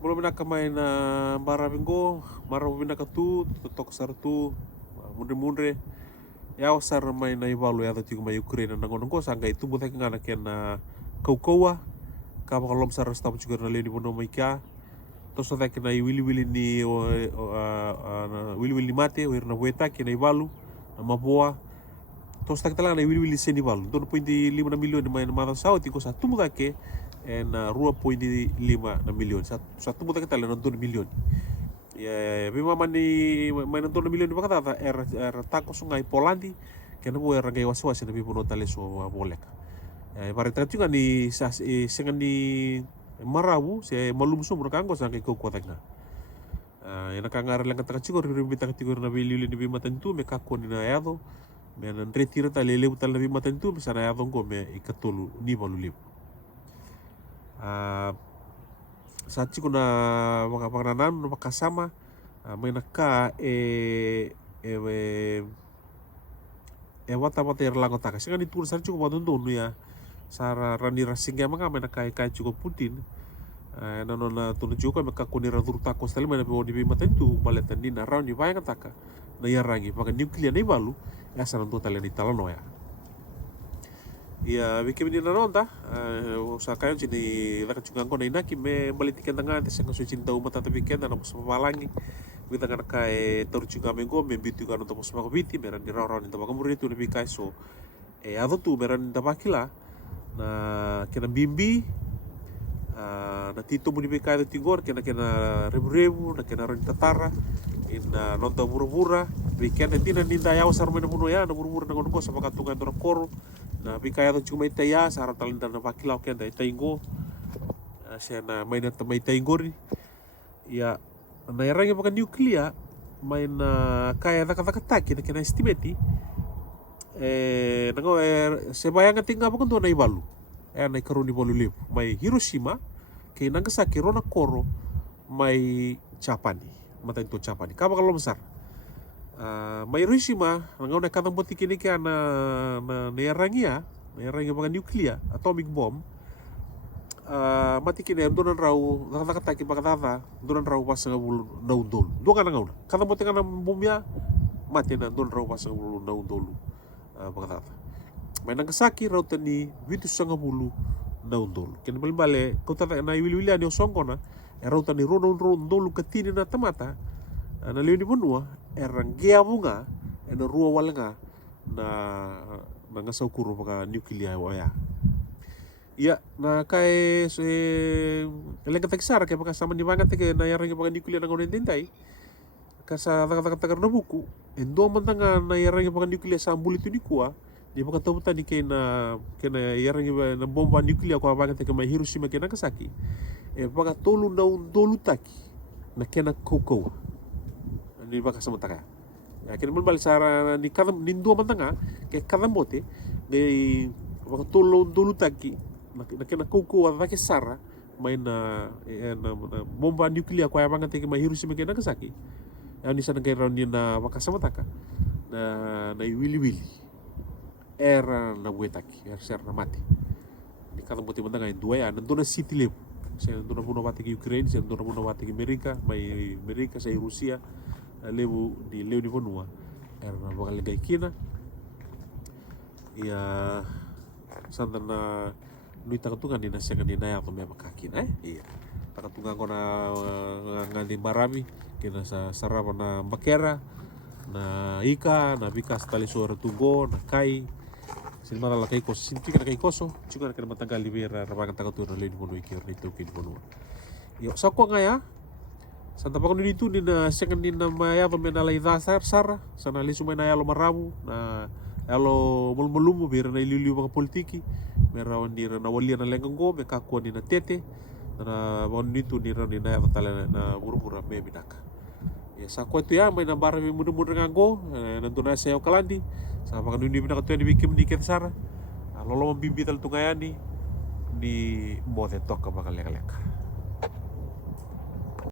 Belum binaka main bara bingo, mara binaka tu, tok sar tu, mundre ya sar main na ibalu ya tigo mai Ukraine na ngongo sangga itu buta ngana ken kau ka kolom sar sta juga na leni bono mai kya. To so tak na wili wili ni wili wili mate wir na bueta ken na ibalu na maboa. To sta kitala na wili wili seni balu. Don pointi 5 milion di main mata sao tiko satu muda ke en 2.5 milion satu muda kita lena 2 milion ya bima mani main 2 milion di bakata er tako sungai Polandi kena bo er ngai waswas na bipo notale so boleka pare juga ni sengan ni marabu se malum so berkanggo sangai ko kotakna ena kangar lang kata chigo ribita katigo na bilili ni bima tentu me kakko ni na yado me nan retira tale lebu tale bima tentu bisa na yado ngo me ikatulu ni balu lebu saat kuna makapanan makasama menaka wata wata erlango taka sing itu sar cukup wadon donu ya sara rani rasingga maka menaka kai cukup Putin nanona tunu juga meka kunira durta ko stale mena bo di bima tentu baleta ni na round ni bayang taka na yarangi pakai nuklia ni balu ya saran total ni talano ya bikin ini nonta usaha kayak jadi laka juga kau naki me balitikan tengah tes yang cinta umat atau bikin dan apa semua malangi kita kan kayak terus juga menggo membitu kan untuk semua kebiti meran di rawon itu bakal murid itu lebih kayak so ada tuh meran dapakila na kena bimbi na tito muni bekai itu tingor kena rebu na kena ron tatara ina nonton bura-bura bikin nanti ninda yaw sar mena puno ya na bura-bura na ngono sa pakatungan to koro na bikaya to cuma itaya sara talinda na pakila oke da itaingo siya na may na tamay itaingor ya na yarang yung nuklia may na kaya nakataki na kina estimate nango sebayang ating nga pa na ibalu na ikaruni bolu libo may Hiroshima kay Nagasaki rona koro may Japani mata itu Japani kaba kalau besar may Hiroshima nangaw na katang boti kini kaya na yarangia mga nuklia atomic bomb mati kini doon raw nakataki pakatata doon raw pas nga bulu naundol doon ka nangaw na katang boti ka ng bomya mati na doon raw pas nga bulu naundol pakatata may Nagasaki raw tani vitus nga bulu naundol kini bali kau tata na iwili-wili ani osongko na raw tani naundol katini na tamata na liuni benua erang gia bunga ena rua walanga na ngasau kuro paka nuklia waya ya na kai elenga taksara ke paka sama ni bangat ke na yarang paka nuklia na ngonen tintai kasa taka na buku endo mantanga na yarang paka nuklia sambul itu ni kuwa di paka tabutan ni kena yarang na bomba nuklia ko bangat ke mai Hiroshima ke Nagasaki paka tolu na undolu taki na kena koko ni baka sama taka ya kena balik sara ni kadam nindo mantanga ke kadam bote de baka tolo dulu taki na kena koko wa ke sara main na bomba nuklia ko ayabanga teke ma Hiroshima ke Nagasaki ya ni sana ke round na baka sama taka na wili era na buetaki ser na mati ni kadam bote mantanga dua ya nanto na city level saya nanto na puno bati ke Ukraine saya nanto na puno bati ke Amerika mai Amerika saya Rusia lebu di benua erna bakal legay kina ya santana nui takatungan dina sengan dina ya to me makakin iya takatungan ko na ngandi marami kina sa sarapa na makera na ika na bikas tali suara tugo na kai silmara la kai koso sinti kana kai koso juga kana matagal libera rabangan takatungan lebu benua ikir ni to kin benua yo sako ngaya Santa pakon dito din na second din na maya to menala idasar sara sana lisu may na yalo marabu na yalo mulmulumu bira na ililiw mga politiki merawan di na wali na lengango me kakuan ni na tete na pakon dito ni na yalo tala na burubura me binaka ya sa kwento ya may nambara may muda-muda ngago nandun na sayaw kalandi sa pakon dito binaka to yan ibikim ni ket sara lolo mambimbital tungayani ni mote tok ka bakalek-lek